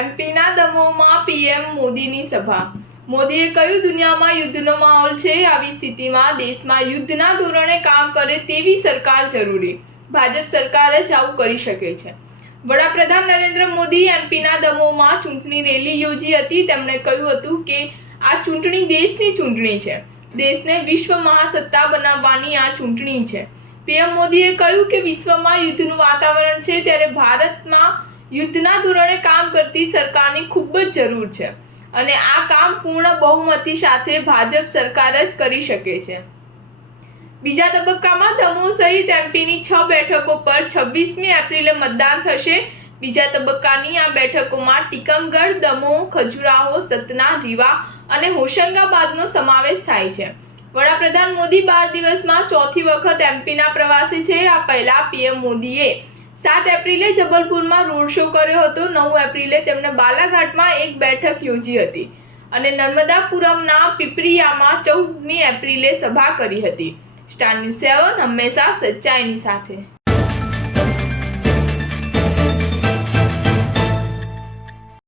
એમપીના દમોહમાં PM મોદીની સભા। મોદીએ કહ્યું, દુનિયામાં યુદ્ધનો માહોલ છે, આવી સ્થિતિમાં દેશમાં યુદ્ધના ધોરણે કામ કરે તેવી સરકાર જરૂરી। ભાજપ સરકાર જ આવું કરી શકે છે। વડાપ્રધાન નરેન્દ્ર મોદી એમપીના દમોહમાં ચૂંટણી રેલી યોજી હતી। તેમણે કહ્યું હતું કે આ ચૂંટણી દેશની ચૂંટણી છે, દેશને વિશ્વ મહાસત્તા બનાવવાની આ ચૂંટણી છે। પીએમ મોદીએ કહ્યું કે વિશ્વમાં યુદ્ધનું વાતાવરણ છે, ત્યારે ભારતમાં યુદ્ધના ધોરણે કામ કરતી સરકારની ખૂબ જ જરૂર છે અને આ કામ પૂર્ણ બહુમતી સાથે ભાજપ સરકાર જ કરી શકે છે। બીજા તબક્કામાં દમોહ સહિત એમપીની 6 બેઠકો પર 26મી એપ્રિલે મતદાન થશે। બીજા તબક્કાની આ બેઠકોમાં ટીકમગઢ, દમોહ, ખજુરાહો, સતના, રીવા અને હોશંગાબાદનો સમાવેશ થાય છે। વડાપ્રધાન મોદી 12 દિવસમાં ચોથી વખત એમપીના પ્રવાસે છે। આ પહેલા પીએમ મોદીએ 7 એપ્રિલે જબલપુરમાં રોડ શો કર્યો હતો। 9 એપ્રિલે તેમણે બાલાઘાટમાં એક બેઠક યોજી હતી અને નર્મદાપુરમના પીપરિયામાં 14મી એપ્રિલે સભા કરી હતી। સ્ટાર ન્યૂઝ 7 હંમેશા સચ્ચાઈની સાથે।